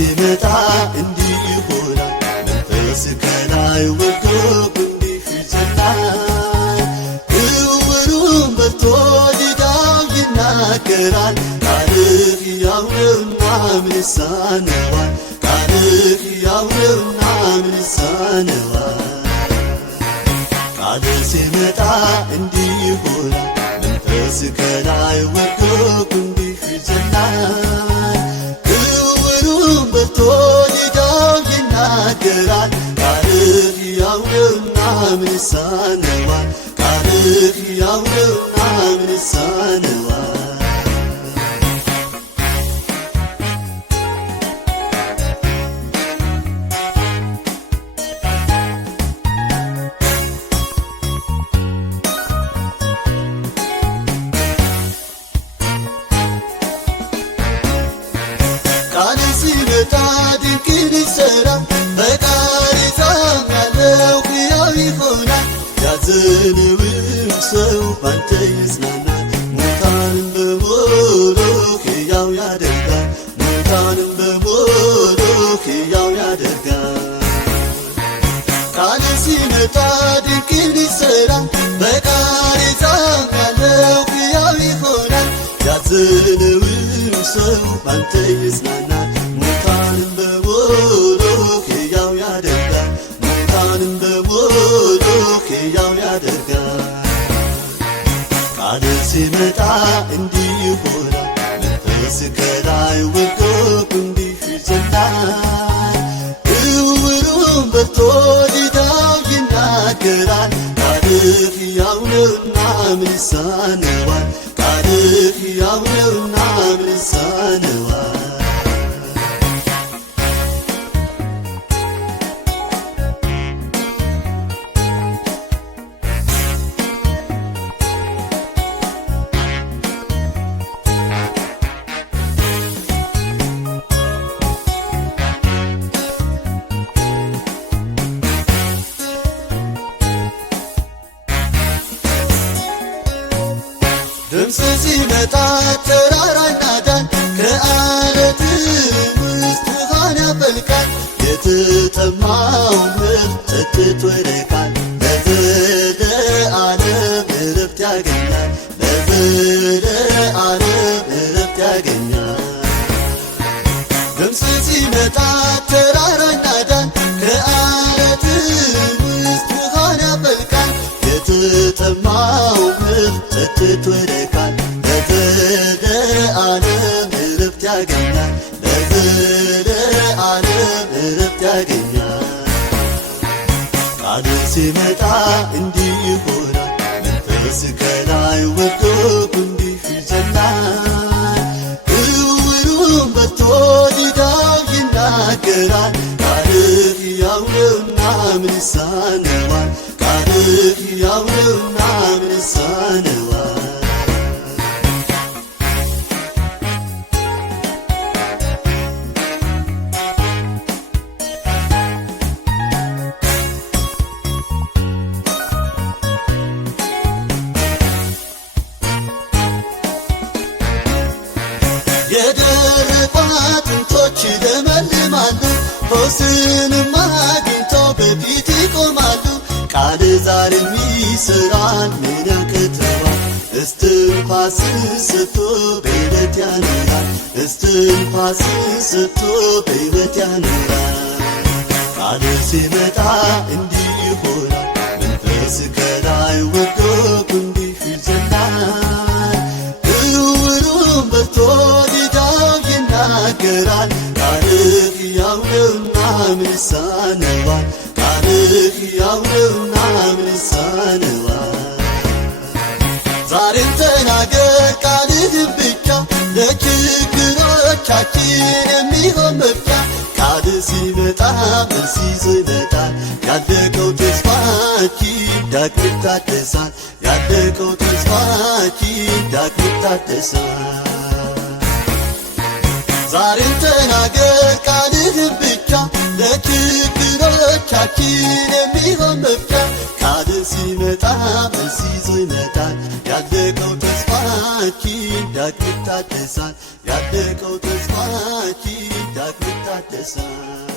ሲመጣ እንዲህ ይሆናል መንፈስ ከላይ ወርዶ እንዲህ ይዘላል እውሩም በርቶ ዲዳው ይናገራል ቃልህ ሕያው ነውና ምን ይሳነዋል ቃልህ ሕያው ነውና ምን ይሳነዋል ቃልህ ሲመጣ እንዲህ ይሆናል መንፈስ ከላይ ወርዶ እንዲህ ይዘላል እውሩም በርቶ ዲዳው ይናገራል ቃልህ ሕያው ነውና ምን ይሳነዋል ቃልህ ሕያው ነውና ምን ይሳነዋል ቃልህ ሲመጣ ድንቅን ይሠራል በቃል ታምናለው ሕያው ይሆናል ያዘነውም ሰው ባንተ ይጽናናል ሙታንም በሞቶ ሕያው ያደርጋል ሙታንም በሞቶ ሕያው ያደርጋል ቃልህ ሲመጣ ድንቅን ይሠራል በቃል ታምናለው ሕያው ይሆናል ያዘነውም ሰው ባንተ ይጽናናል ሙታንም በሞቶ ሕያው ያደርጋል ሙታንም በሞቶ ሕያው ያደርጋል ቃልህ ሲመጣ እንዲህ ይሆናል መንፈስ ከላይ ወርዶ እንዲህ ይዘላል እውሩም በርቶ ዲዳው ይናገራል ቃልህ ሕያው ነውና ምን ይሳነዋል ቃልህ ሕያው ነውና ምን ይሳነዋል ድምፅ ሲመጣ ተራራ ይናዳል ከዓለት ውስጥ ውሃን ያፈልቃል የተጠማው ሕዝብ ጠጥቶ ይረካል ለዘለዓለም ዕረፍት ያገኛል ለዘለዓለም ዕረፍት ያገኛል ድምፅ ሲመጣ ተራራ ይናዳል ከዓለት ውስጥ ውሃን ያፈልቃል የተጠማው ሕዝብ ጠጥቶ ይረካል ለዘለዓለም ዕረፍት ያገኛል ለዘለዓለም ዕረፍት ያገኛል ቃልህ ሲመጣ እንዲህ ይሆናል መንፈስ ከላይ ወርዶ እንዲህ ይዘላል እውሩም በርቶ ዲዳው ይናገራል ቃልህ ሕያው ነውና ምን ይሳነዋል ቃልህ ሕያው ነውና ምን ይሳነዋል የደረቁ አጥንቶች ይለመልማሉ ፈውስንም አግኝተው በፊት ይቆማሉ ቃልህ ዛሬም ይሠራል ምን ያቅተዋል እስትንፋስ ሰጥቶ በሕይወት ያኖራል እስትንፋስ ሰጥቶ በሕይወት ያኖራል ቃልህ ሲመጣ እንዲህ ይሆናል መንፈስ ከላይ ወርዶ እንዲህ ይዘላል እውሩም በርቶ ዲዳው ይናገራል ቃልህ ሕያው ነውና ምን ይሳነዋል ቃልህ ሕያው ነውና ምን ይሳነዋል ዛሬም ተናገር ቃልህን ብቻ ለችግሮቻችን የሚሆን መፍቻ ቃልህ ሲመጣ መልስ ይዞ ይመጣል ያለቀው ተስፋችን ዳግም ይታደሳል ያለቀው ተስፋችን ዳግም ይታደሳል ዛሬም ተናገር ቃልህን ብቻ ለችግሮቻችን የሚሆን መፍቻ ቃልህ ሲመጣ መልስ ይዞ ይመጣል ያለቀው ተስፋችን ዳግም ይታደሳል ያለቀው ተስፋችን ዳግም ይታደሳል ይረሳል።